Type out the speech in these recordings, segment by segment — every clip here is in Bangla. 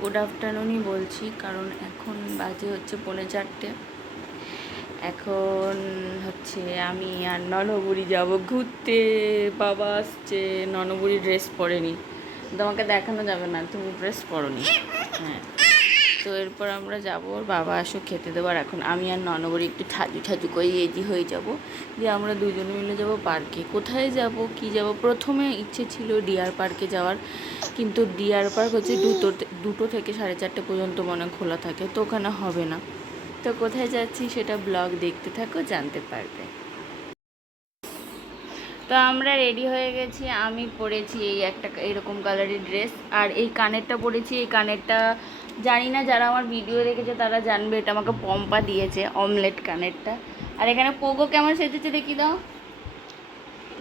গুড আফটারনুনই বলছি, কারণ এখন বাজে হচ্ছে পৌনে চারটে। এখন হচ্ছে আমি আর ননবুড়ি যাব ঘুরতে। বাবা আসছে, ননবুড়ি ড্রেস পরেনি। তোমাকে দেখানো যাবে না, তুমি ড্রেস পরনি। হ্যাঁ। তো এরপর আমরা যাব বাবা আসো খেতে দেবো, আর এখন আমি আর ননবরী একটু ঠাজু ঠাজু করে রেডি হয়ে যাব। দিয়ে আমরা দুজনে মিলে যাব পার্কে কোথায় যাব, কি যাব? প্রথমে ইচ্ছে ছিল ডিয়ার পার্কে যাওয়ার, কিন্তু ডিয়ার পার্ক হচ্ছে দুটো দুটো থেকে সাড়ে চারটে পর্যন্ত মনে খোলা থাকে, তো ওখানে হবে না। তো কোথায় যাচ্ছি সেটা ব্লগ দেখতে থাকো, জানতে পারবে। তো আমরা রেডি হয়ে গেছি, আমি পরেছি এই একটা এরকম কালারের ড্রেস আর এই কানেরটা পরেছি, এই কানেরটা জানি না যারা আমার ভিডিও দেখেছে, তারা জানবে, এটা আমাকে পম্পা দিয়েছে অমলেট কানেরটা। আর এখানে পোগো কেমন সেজেছে দেখি দাও।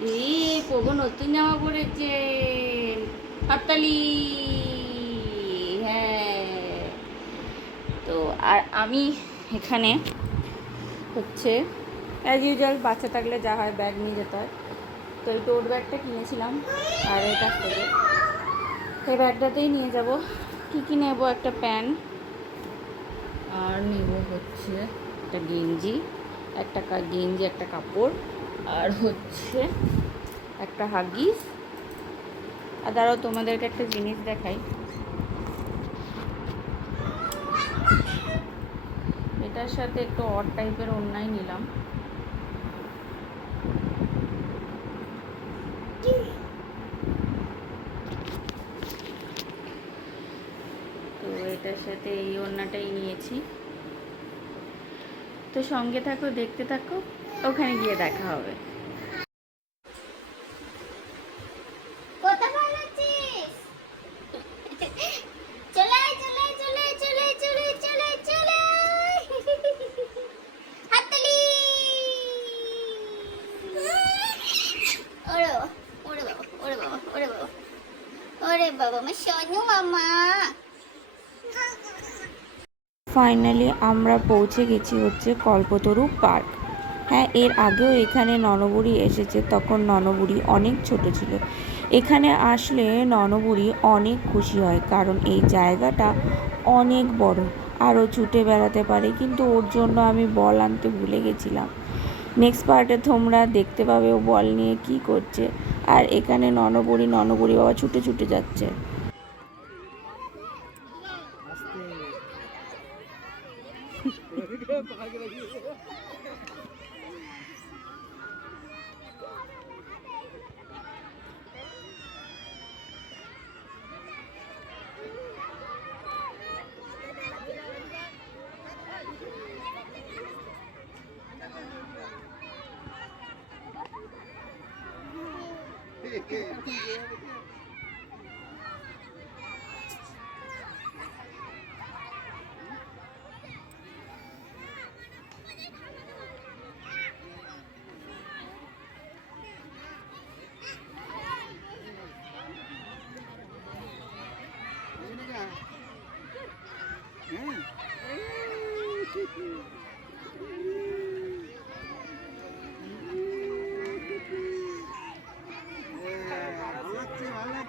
এই, পোগো নতুন জামা পরেছে। হাততালি। হ্যাঁ। তো, আর আমি এখানে হচ্ছে অ্যাজ ইউজুয়াল বাচ্চা থাকলে যা হয় ব্যাগ নিয়ে যেতে হয়। তো, এই টোট ব্যাগটা কিনেছিলাম, আর কাছ থেকে এই ব্যাগটাতেই নিয়ে যাব। কী কী নেব? একটা প্যান। আর নেব হচ্ছে একটা গেঞ্জি একটা গেঞ্জি, একটা কাপড়, আর হচ্ছে একটা হাগিস। আর দাঁড়াও, তোমাদেরকে একটা জিনিস দেখাই। এটার সাথে একটু অড টাইপের অন্যায় নিলাম। এটার সাথে এই ওড়নাটাই নিয়েছি। তো সঙ্গে থাকো দেখতে থাকো ওখানে গিয়ে দেখা হবে। ওরে বাবা, ওরে বাবা, ওরে বাবা। ওরে বাবা আমার সোনু মামা। ফাইনালি আমরা পৌঁছে গেছি হচ্ছে কল্পতরু পার্ক। হ্যাঁ এর আগেও এখানে ননবুড়ি এসেছে, তখন ননবুড়ি অনেক ছোট ছিল। এখানে আসলে ননবুড়ি অনেক খুশি হয়, কারণ এই জায়গাটা অনেক বড়। আরও ছুটে বেড়াতে পারে, কিন্তু ওর জন্য আমি বল আনতে ভুলে গেছিলাম। নেক্সট পার্টে তোমরা দেখতে পাবে ও বল নিয়ে কি করছে। আর এখানে ননবুড়ি ননবুড়ি বাবা ছুটে ছুটে যাচ্ছে। Yeah.